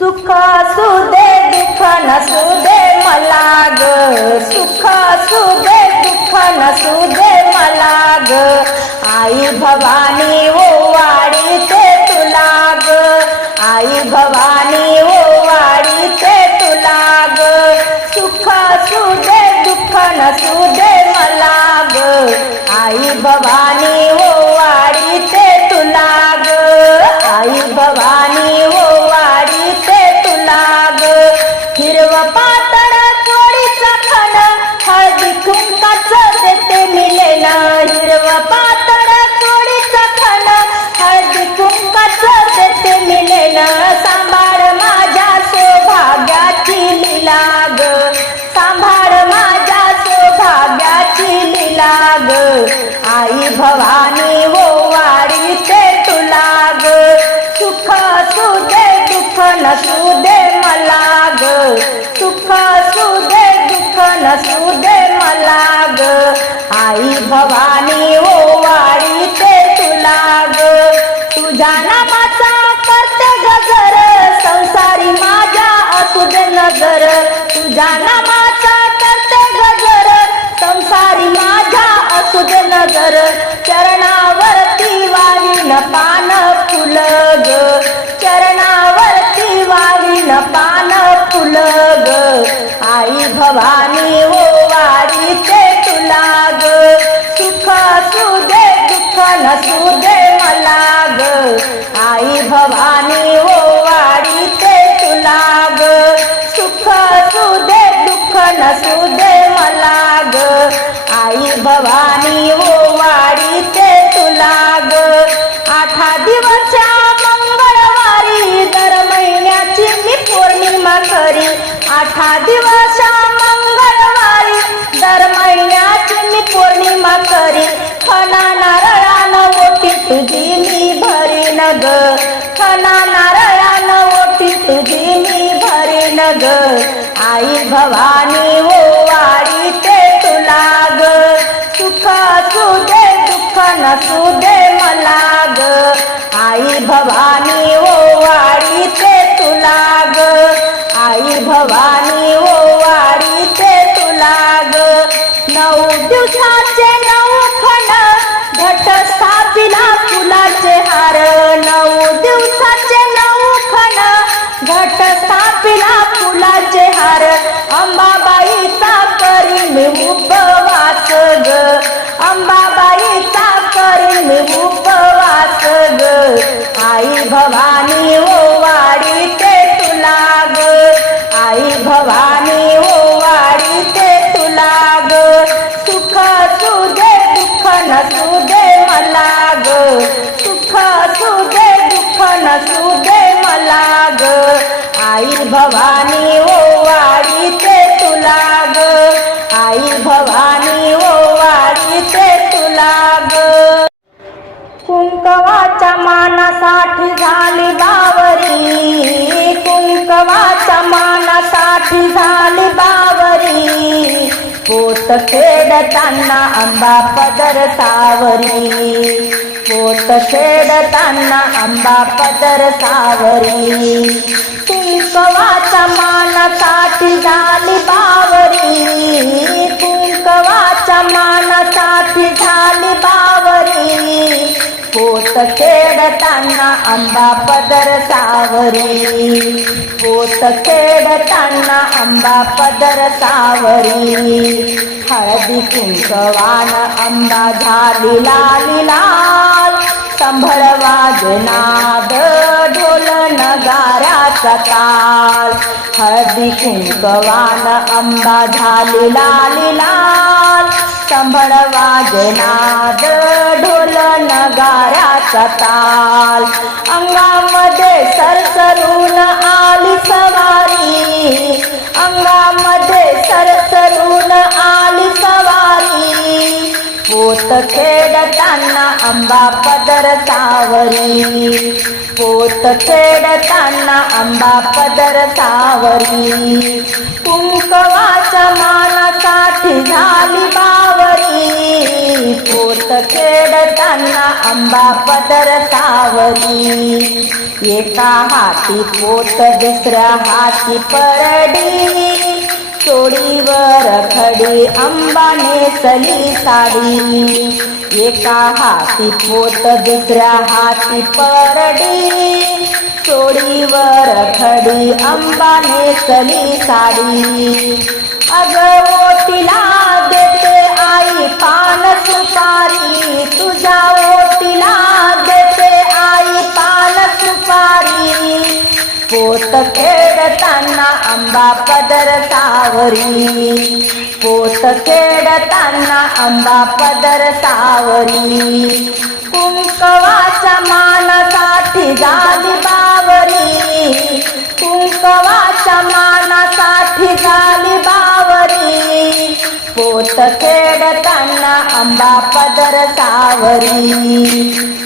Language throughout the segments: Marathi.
सुख असू दे दुःख नसू दे मला ग सुख असू दे दुःख नसू दे मला ग आई भवानी ओ वाडी ते तुला ग आई भवानी ओ वाडी ते तुला ग सुख असू दे दुःख नसू दे मला ग आई भवानी गजर. तुझ्या नामाचा करते गजर. संसारी माझ्या असू दे नजर. चरणावरती वाहिन पान फुल ग. चरणावरती वाहिन पान फुल ग. आई भवानी ओ वारी ते तुला ग. सुख असू दे दुःख नसू दे मला ग. आई भवानी ओ ग खना नारायण ओटी तुझी मी भरी न ग आई भवानी ओ वाडी ते तुला ग. सुख असू दे दुःख नसू दे मला ग. आई भवानी ओ वाडी ते तुला ग. आई भवानी ओ वाडी ते तुला ग. नऊ दिवसा फुलाचे हार अंबाबाईचा करीन मी उपवास ग. अंबाबाईचा करीन मी उपवास ग. आई भवानी ओ वाडी ते तुला ग. आई भवानी ओ वाडी ते तुला ग. सुख सुदे दुःख नसू दे मला ग. सुख सुदे दुःख नसू दे मला ग. आई भवानी वाडीचे ते तुला ग. आई भवानी ओ वाडीचे तुला ग. कुंकवाच्या मानासाठी झाली बावरी. कुंकवाच्या मानासाठी झाली बावरी. पोत खेडताना आंबा पदर सावरी. पोत खेडताना आंबा पदर सावरी. कुंकवाचा मानासाठी झाली बावरी. कुंकवाच्या मानासाठी झाली बावरी. पोत खेळताना आंबा पदर सावरी. पोत खेळताना आंबा पदर सावरी. हळदी कुंकवान आंबा झाली लाली लाल. संभळ वाजनाद ढोल नगाराचा ताल. हळदी कुंकवान अंबा झाली लाली लाल संभळ वाजनाद ढोल नगाराचा ताल. अंगामध्ये सरसरून आली सवारी. अंगामध्ये सरसरून आली सवारी. पोत खेडताना आंबा पदर सावरी पोत खेडताना आंबा पदर सावरी कुंकवाच्या मानासाठी झाली बावरी. पोत खेडताना आंबा पदर सावरी एका हाती पोत दुसऱ्या हाती परडी. चोडीवर खडी अंबाने सली साडी. एका हाती पोत दुसऱ्या हाती परडी. चोडीवर खडी अंबाने सली साडी. अग ओटीला देते आई पान सुपारी. तुझ्या ओटीला देते आई पान सुपारी. पोत खेडताना आंबा पदर सावरी. पोत खेडताना आंबा पदर सावरी. कुंकवाच्या मानासाठी झाली बावरी. कुंकवाच्या मानासाठी झाली बावरी. पोत खेडताना आंबा पदर सावरी.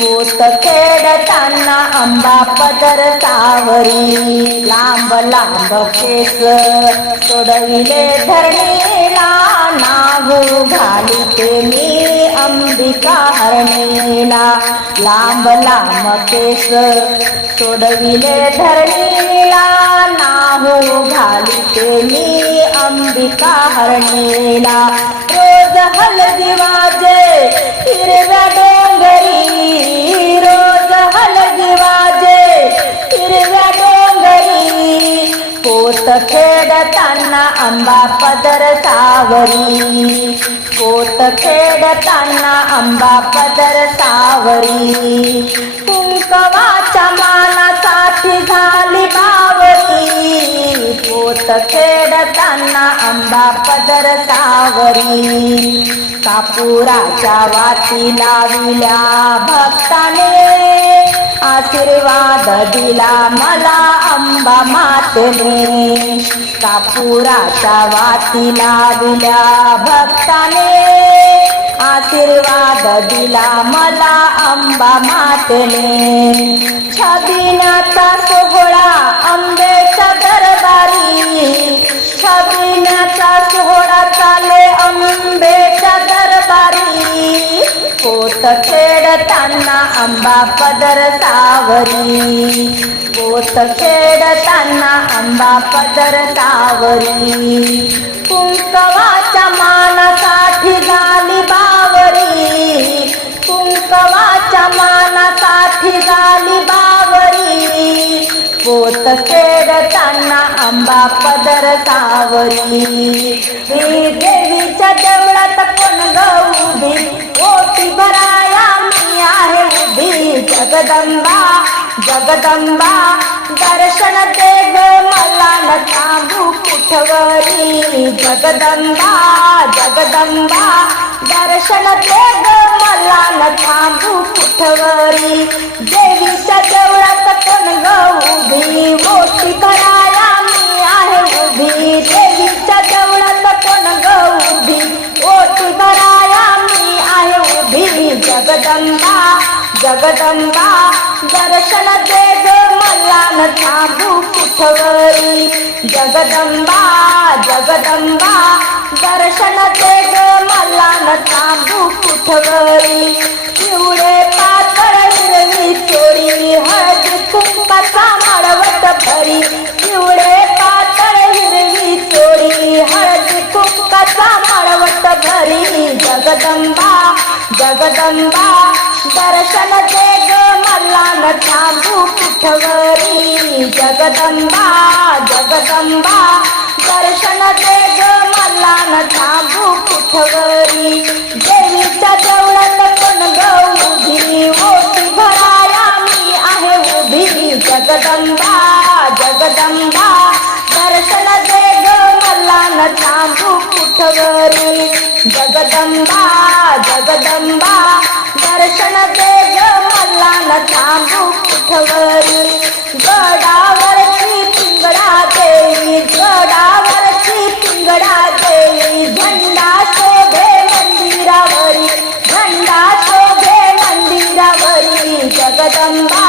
पोत खेडताना आंबा पदर सावरी. लांब लांब केस सोडविले धरणीला. नागू घालिते मी अंबिका हरणीला. लांब लांब केस सोडविले धरणीला. नाहू घालिते मी अंबिका हरणेला रोज हलदी वाजे हिरव्या डोंगरी. रोज हलदी वाजे हिरव्या डोंगरी. पोत खेळताना आंबा पदर सावरी. पोत खेळताना आंबा पदर सावरी. कुंकवाच्या मानासाठी झाली बावरी. पोत खेळताना आंबा पदर सावरी. कापुराच्या वाती लाविल्या भक्ताने. आशीर्वाद दिला मला अंबा मातने. कापुराच्या वाती लाविल्या भक्ताने. आशीर्वाद दिला मला अंबा मातने. छबिनाचा सोहळा अंबेच्या दरबारी. छबिनाचा सोहळा चाले अंबेच्या दरबारी. पोत खेळताना आंबा पदर सावरी. पोत खेळताना आंबा पदर सावरी. कुंकवाच्या मानासाठी झाली बावरी. कुंकवाच्या मानासाठी झाली बावरी. पोत खेळताना आंबा पदर सावरी. ही देवीच्या देवळात कोण गौबी ओटी भराया मी आहे उभी जगदंबा जगदंबा. दर्शन दे ग मला न थांबू कुठवरी. जगदंबा जगदंबा. दर्शन दे ग मला न थांबू कुठवरी. देवीच्या देवळात कोण ग उभी? ओटी जगदंबा दर्शन दे ग मला न थांबू कुठवरी जगदंबा जगदंबा दर्शन दे ग मला न थांबू कुठवरी पिवळे पातळ हिरवी चोरी हळदी कुंभाचा माळवत भरी. पिवळे पातळ हिरवी चोरी हळदी कुंभाचा माळवत भरी. जगदंबा जगदंबा दर्शन दे ग मला न थांबू कुठवरी. जगदंबा जगदंबा. दर्शन दे ग मला न थांबू कुठवरी. देवीच्या देवळात पण गौधी ओटी भराया मी आहे उभी. जगदंबा जगदंबा. दर्शन दे ग मला न थांबू कुठवरी. जगदंबा जगदंबा. दर्शन दे ग मला न थांबू कुठवरी. गडावरची पिंगडा देवी गडावरची पिंगडा देवी. झंडा शोभे मंदिरावरी झंडा शोभे मंदिरावरी. जगदंबा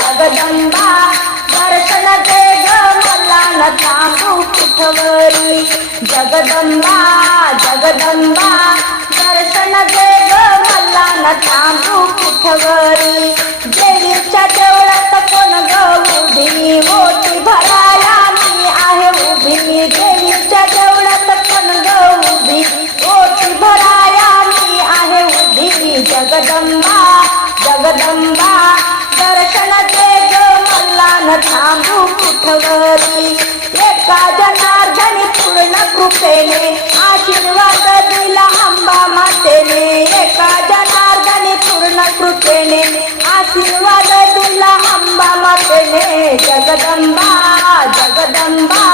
जगदंबा दर्शन दे ग मला न थांबू कुठवरी. जगदंबा जगदंबा कृपेने आशीर्वाद तुला अंबा मातेने. जगदंबा जगदंबा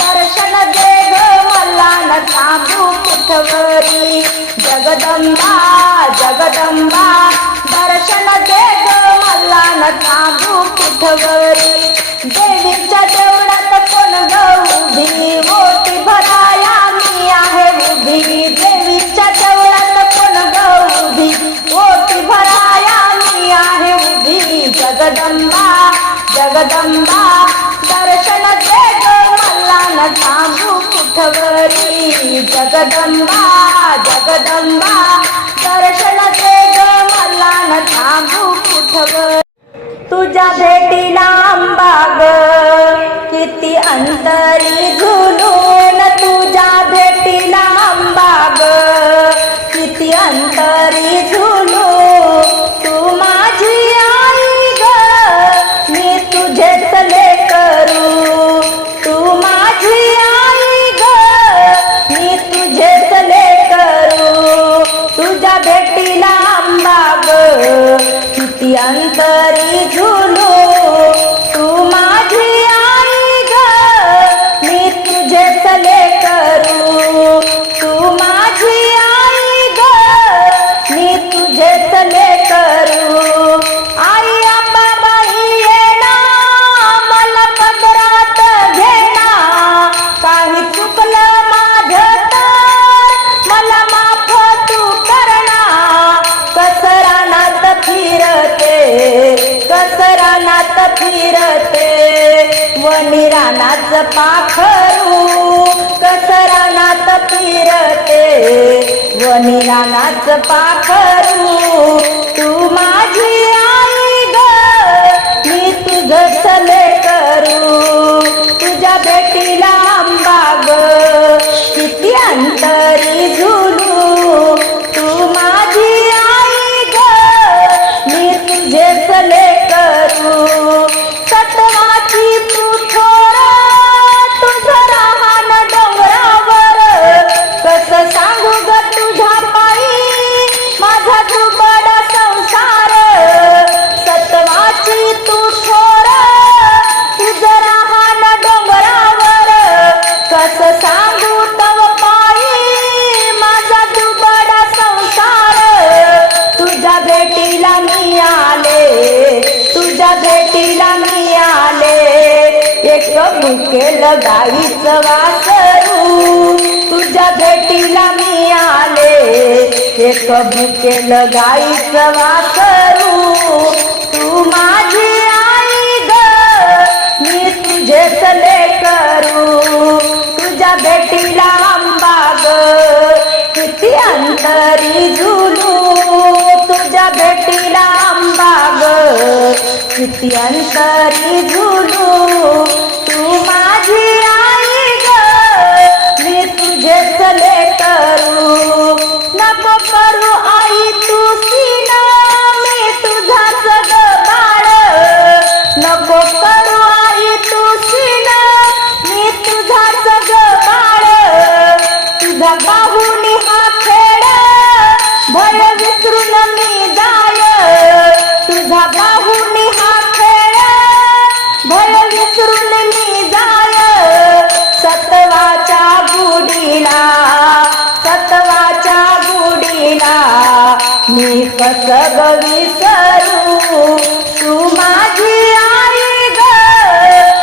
दर्शन दे ग मला न थांबू कुठवरी. जगदंबा जगदंबा दर्शन दे ग मला न थांबू कुठवरी. जगदंबा दर्शन दे गो मला न थांबू कुठवरी. जगदंबा जगदंबा दर्शन दे गो मला न थांबू कुठवरी. तुझ्या भेटीला आंबा ग किती अंतरी झुलून तुझ्या भेटीला आंबा ग किती अंतरी झुलून Oh. कृष्ण गाईच वाकरू तू माझी आई ग मी तुझे सले करू. तुझ्या बेटीला आंबा ग किती अंतरी झुलू. तुझ्या बेटीला आंबा ग किती अंतरी झुलू. जग विसरू ग.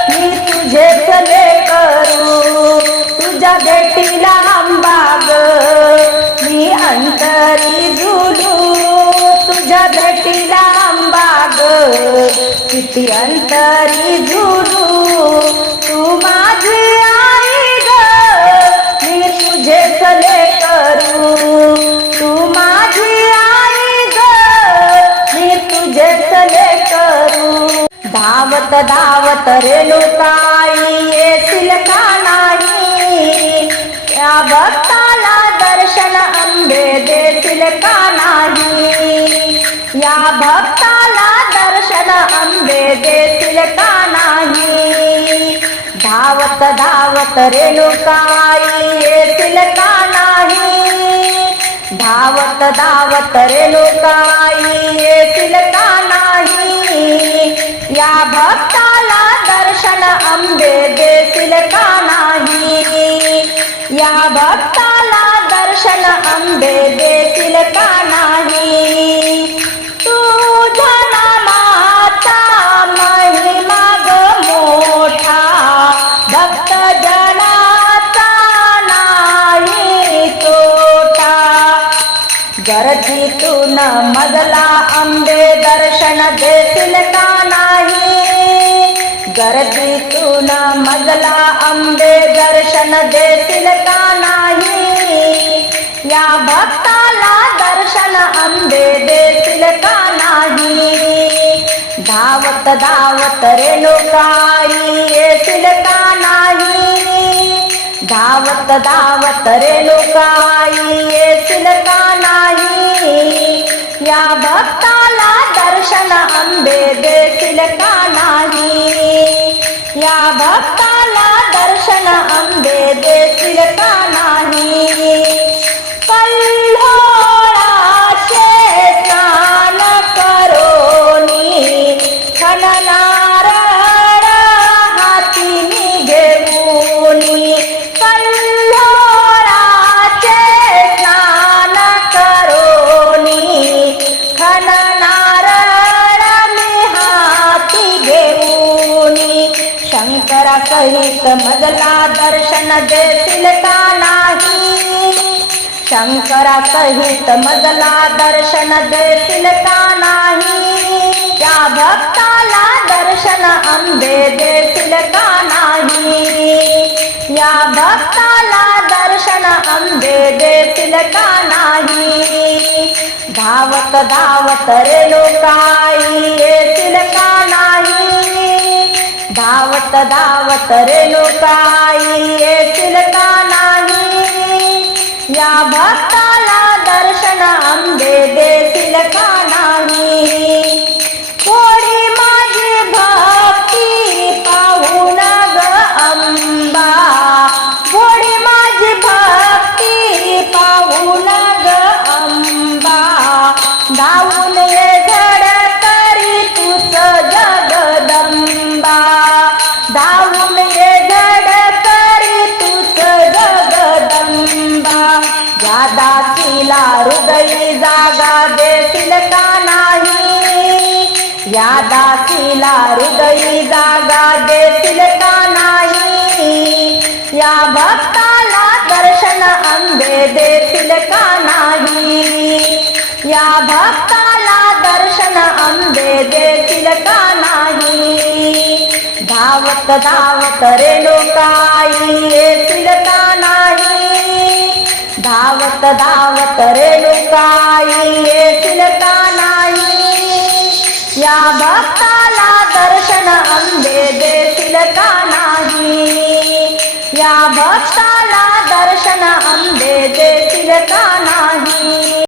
मी तुझे सले करू तुझ्या भेटीला ग. मी अंतरी झुलू तुझ्या भेटीला आंबा अंतर धावत रेणुकाई येतील का नाही. या भक्ताला दर्शन अंबे देतील का नाही. या भक्ताला दर्शन अंबे देतील का नाही. धावत धावत रेणुकाई येतील का नाही. धावत धावत रेणुकाई येतील का या भक्ताला दर्शन अंबे देतील का नाही? या भक्ताला दर्शन अंबे देतील का नाही? तुझा नामाचा महिमा ग मोठा भक्त जनाचा नाही तोटा. गर्दीतून मजला अंबे दर्शन देतील का गर्दीतून मजला अंबे दर्शन देतील का नाही? या भक्ताला दर्शन अंबे देतील का नाही? धावत धावत रेणुकाई येतील का नाही? धावत धावत रेणुकाई येतील का नाही? या भक्ताला दर्शन अंबे देतील का नाही? या भक्ताला मजला दर्शन देतील का नाही? शंकरा सहित मजला दर्शन देतील का नाही? त्या भक्ताला दर्शन आंबे देतील का नाही? या भक्ताला दर्शन आंबे देतील का नाही? धावत धावत रेणुकाई येतील का नाही? धावत धावत रेणुकाई येतील का नाही. या भक्ताला दर्शन आंबे देतील का नाही. भक्ताला दर्शन अंबे देतील का नाही? या भक्ताला दर्शन अंबे देतील का नाही? धावत धावत रेणुकाई येतील का नाही? धावत धावत रेणुकाई येतील का नाही? या भक्ताला दर्शन अंबे देतील का नाही? भक्ताला दर्शन दर्शनं ते तिलका नाही।